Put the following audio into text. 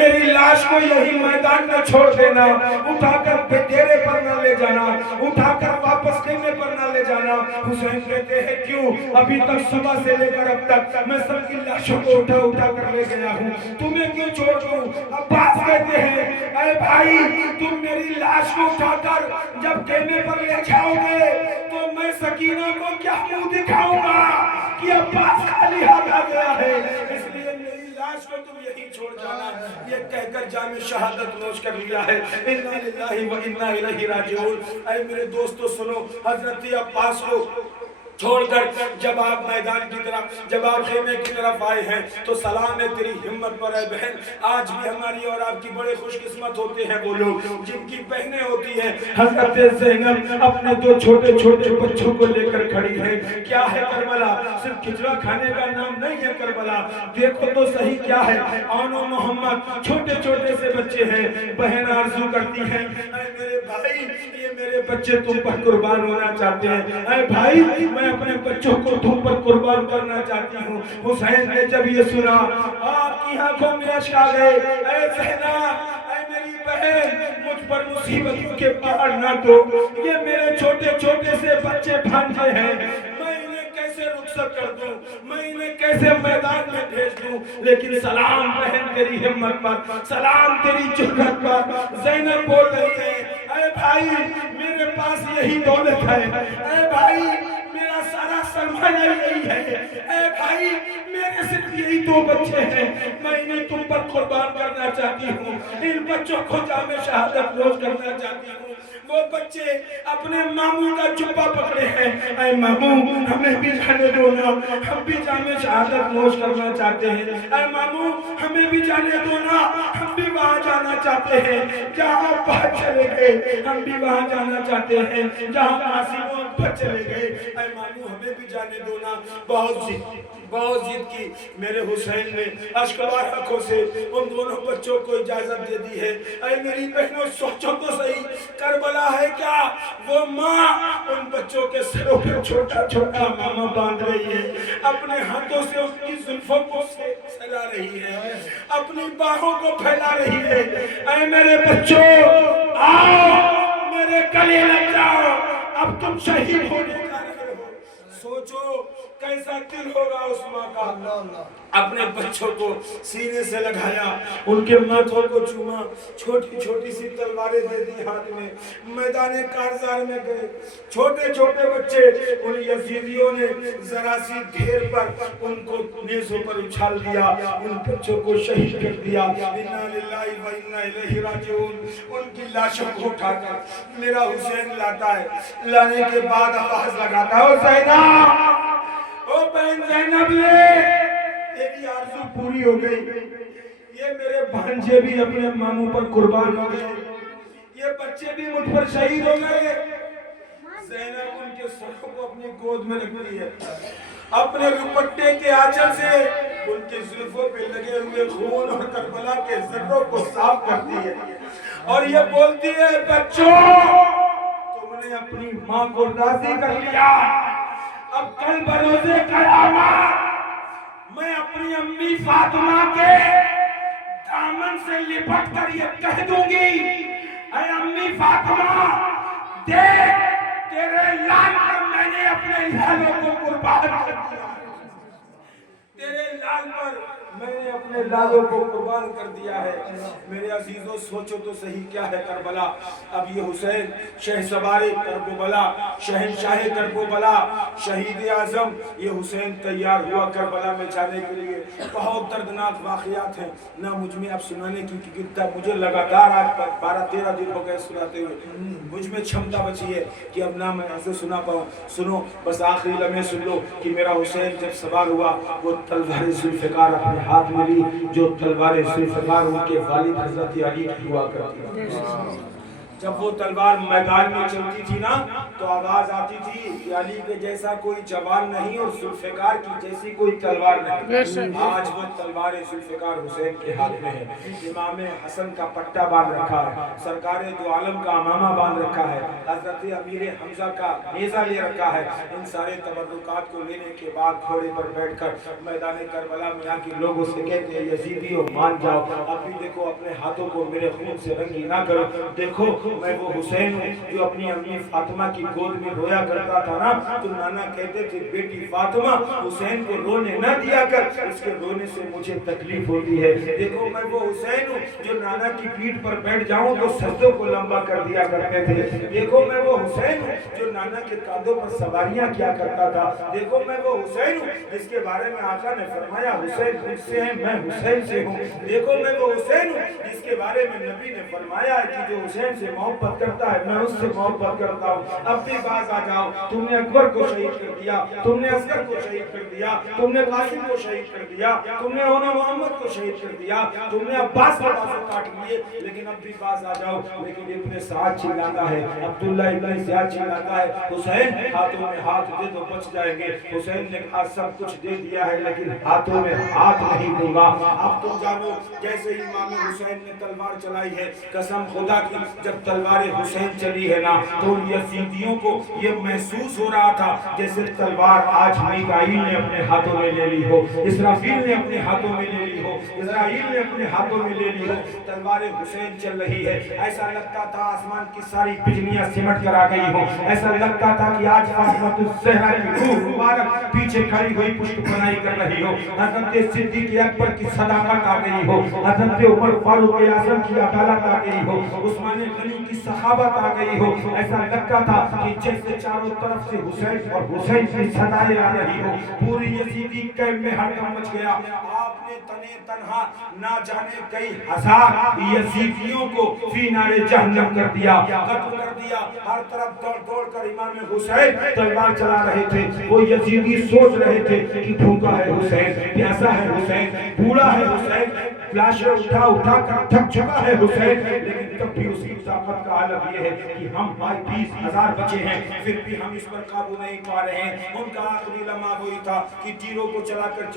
میری لاش کو یہی میدان میں چھوڑ دینا، اٹھا کر ڈیرے پر نہ لے جانا، اٹھا کر واپس خیمے پر نہ لے جانا۔ حسین کہتے ہیں کیوں؟ ابھی تک صبح سے لے کر اب تک میں سب کی لاشوں کو اٹھا اٹھا کر لے گیا ہوں، تمہیں کیوں چھوڑ دوں؟ عباس کہتے ہیں اے بھائی تم میری لاش کو اٹھا کر جب خیمے پر لے جاؤ گے تو میں سکینہ کو کیا منہ دکھاؤں گا کہ عباس خالی ہاتھ آ گیا ہے، اس لیے میری لاش کو تم یہی چھوڑ جانا۔ یہ کہہ کر جام شہادت نوش کر لیا ہے۔ انا للہ و انا الیہ راجعون۔ اے میرے دوستو سنو، حضرت عباس کو چھوڑ کر جب آپ میدان کی طرف، جب آپ خیمے کی طرف آئے ہیں تو سلام ہے تیری ہمت پر اے بہن۔ آج بھی ہماری اور آپ کی بڑے خوش قسمت ہوتے ہیں وہ لوگ جن کی بہنیں ہوتی ہیں۔ حضرت زینب اپنے دو چھوٹے چھوٹے بچوں کو لے کر کھڑی ہیں۔ کیا ہے کربلا؟ صرف کھچڑا کھانے کا نام نہیں ہے کربلا، دیکھو تو صحیح کیا ہے۔ آن و محمد چھوٹے چھوٹے سے بچے ہیں، بہن آرزو کرتی ہیں اے میرے بھائی یہ میرے بچے تم پر قربان ہونا چاہتے ہیں، اے بھائی میں اپنے بچوں کو تم پر قربان کرنا چاہتی ہوں۔ حسین نے جب یہ سنا آپ کی آنکھوں میں اشک آ گئے، اے زینب اے میری بہن مجھ پر مصیبتوں کے پہاڑ نہ دو، یہ میرے چھوٹے چھوٹے سے بچے بھانجے ہیں، میں انہیں کیسے رخصت کر دوں، میں انہیں کیسے میدان میں بھیج دوں؟ لیکن سلام بہن تیری ہمت پر، سلام تیری جرأت پر۔ زینب بول رہی ہے اے بھائی میرے پاس یہی دولت ہے، اے بھائی میرا سارا سرمایہ یہی ہے، اے بھائی میرے صرف یہی دو بچے ہیں، میں انہیں تم پر قربان کرنا چاہتی ہوں، ان بچوں کو جام شہادت نوش کرنا چاہتی ہوں۔ وہ بچے اپنے ماموں کا جبہ پکڑے ہیں، اے ماموں ہمیں بھی جانے دو نا، ہم بھی جام شہادت نوش کرنا چاہتے ہیں، اے ماموں ہمیں بھی جانے دو نا، ہم بھی وہاں جانا چاہتے ہیں جہاں باہر چلے گئے، ہم بھی وہاں جانا چاہتے ہیں جہاں قاسم پر چلے گئے، اے ماموں ہمیں بھی جانے دو نا۔ بہت ضد کی میرے حسین نے اشکبار آنکھوں سے ان دونوں بچوں کو اجازت دے دی ہے۔ اے میری بہنوں سوچو تو صحیح، کربلا ہے کیا؟ وہ ماں ان بچوں کے سروں پہ چھوٹا چھوٹا ماما باندھ رہی ہے، اپنے ہاتھوں سے اس کی زلفوں کو سلا رہی ہے، اپنی باہوں کو پھیلا رہی ہے۔ اے میرے بچوں آؤ میرے گلے لگ جاؤ، اب تم شہید ہونے جا رہے ہو۔ سوچو کیسا دل ہوگا اس ماں کا، اپنے بچوں کو سینے سے لگایا، ان کے ماتھوں کو چوما، چھوٹی چھوٹی سی تلواریں دے دی ہاتھ میں، میدان کارزار میں گئے، چھوٹے چھوٹے بچے ان یزیدیوں نے ذرا سی ڈھیر پر ان کو نیزوں پر اچھال دیا، ان بچوں کو شہید کر دیا۔ انا للہ و انا الیہ راجعون۔ ان کی لاشوں کو اٹھا کر میرا حسین لاتا ہے، لانے کے بعد آواز لگاتا ہے او زینب، او بہن زینب لے تیری آرزو پوری ہو گئی، یہ میرے بھانجے بھی اپنے ماموں پر قربان ہو گئے، یہ بچے بھی مجھ پر شہید ہو گئے۔ زینب ان کے سروں کو اپنی گود میں رکھتی ہے، اپنے دوپٹے کے آنچل سے ان کی زلفوں پہ لگے ہوئے خون اور کربلا کے ذروں کو صاف کرتی ہے اور یہ بولتی ہے بچوں تم نے اپنی ماں کو راضی کر لیا، اب کل بروز قیامت میں اپنی امی فاطمہ کے دامن سے لپٹ کر یہ کہہ دوں گی اے امی فاطمہ دیکھ تیرے لال پر میں نے اپنے لالوں کو قربان کر دیا، تیرے لال پر میں نے اپنے لالوں کو قربان کر دیا ہے۔ میرے عزیزوں سوچو تو صحیح کیا ہے کربلا۔ اب یہ حسین شہ سوار کربلا، شہنشاہ کربلا، شہید اعظم، یہ حسین تیار ہوا کربلا میں جانے کے لیے۔ بہت دردناک واقعات ہیں، نہ مجھ میں اب سنانے کی کتاب، مجھے لگاتار آج 12-13 دن ہو گئے سناتے ہوئے، مجھ میں چھمتا بچی ہے کہ اب نہ میں ایسے سنا پاؤں۔ سنو بس آخری لمحے سن لو کہ میرا حسین جب سوار ہوا وہ تلوار ذوالفقار اپنے ہاتھ میں لی، جو تلوار ذوالفقار ان کے والد حضرت علی کی ہوا کرتی تھی۔ جب وہ تلوار میدان میں چلتی تھی نا تو آواز آتی تھی کہ علی کے جیسا کوئی جوان نہیں اور ذوالفقار کی جیسی کوئی تلوار نہیں۔ آج وہ تلوار ذوالفقار حسین کے ہاتھ میں ہے، امام حسن کا پٹا باندھ رکھا ہے، سرکار دو عالم کا امامہ باندھ رکھا ہے، حضرت امیر حمزہ کا نیزہ لے رکھا ہے۔ ان سارے تبرکات کو لینے کے بعد گھوڑے پر بیٹھ کر میدان کربلا میں آ کے لوگوں سے کہتے ہیں یزیدیوں مان جاؤ، اب بھی دیکھو اپنے ہاتھوں کو میرے خون سے رنگی نہ کرو، دیکھو میں وہ حسین ہوں جو اپنی امی فاطمہ کی گود میں رویا کرتا تھا نا، تو نانا کہتے تھے بیٹی فاطمہ حسین کو رونے نہ دیا کر، اس کے رونے سے مجھے تکلیف ہوتی ہے۔ دیکھو میں وہ حسین ہوں جو نانا کی پیٹھ پر بیٹھ جاؤں تو سجدوں کو لمبا کر دیا کرتے تھے۔ دیکھو میں وہ حسین ہوں جو نانا کے کاندھوں پر سواریاں کیا کرتا تھا۔ دیکھو میں وہ حسین ہوں جس کے بارے میں آقا نے فرمایا حسین مجھ سے ہے میں حسین سے ہوں۔ دیکھو میں وہ حسین ہوں جس کے بارے میں نبی نے فرمایا ہے کہ جو حسین سے محبت کرتا ہے میں اس سے محبت کرتا ہوں۔ اب بھی باز آ جاؤ، تم نے اکبر کو شہید کر دیا، تم نے اصغر کو شہید کر دیا، تم نے قاسم کو شہید کر دیا، تم نے اونا محمد کو شہید کر دیا، تم نے عباس کو بازو کاٹ لیے، لیکن اب بھی باز آ جاؤ۔ لیکن ابن سعد چلاتا ہے، عبداللہ ابن زیاد چلاتا ہے حسین ہاتھوں میں ہاتھ دے تو بچ جائیں گے۔ حسین نے کہا سب کچھ دے دیا ہے لیکن ہاتھوں میں ہاتھ نہیں دوں گا۔ اب تم جانو جیسے ہی امام حسین نے تلوار چلائی ہے، قسم خدا کی جب تلوار حسین چلی ہے نا تو یزیدیوں کو یہ محسوس ہو رہا تھا جیسے تلوار آج میکائیل نے اپنے ہاتھوں میں لے لی ہو، اسرافیل نے اپنے ہاتھوں میں لے لی ہو، اسرائیل نے اپنے ہاتھوں میں لے لی ہو۔ تلوار حسین چل رہی ہے، ایسا لگتا تھا آسمان کی ساری بجلیاں سمٹ کر آ گئی ہو، ایسا لگتا تھا کہ آج فاطمہ الزہرا کی روح مبارک پیچھے کھڑی ہوئی پشت پناہی کر رہی ہو، حضرت صدیق اکبر کی صداقت آ گئی ہو، حضرت عمر فاروق اعظم کی عدالت آ گئی ہو، عثمان غنی کی صحابت آ گئی ہو۔ ایسا لگتا تھا کہ جیسے چاروں طرف سے حسین اور حسین کی صدائیں آ رہی ہو، پوری یزیدی کیمپ میں ہڑکم مچ گیا۔ آپ نے تنے تنہا نہ جانے کئی ہزار یزیدیوں کو فی نار جہنم کر دیا، قتل کر دیا۔ ہر طرف دوڑ دوڑ کر امام حسین تلوار چلا رہے تھے، وہ یزیدی سوچ رہے تھے کہ بھوکا ہے حسین، پیاسا ہے حسین، بوڑھا ہے حسین، لاشیں اٹھا اٹھا کر تھک چکا ہے حسین، لیکن تب بھی اس کی طاقت کا عالم یہ ہے کہ ہم 20,000 بچے ہیں پھر بھی ہم اس پر قابو نہیں پا رہے ہیں۔ ان کا آخری لمحہ وہی تھا کہ تیروں کو چلا کر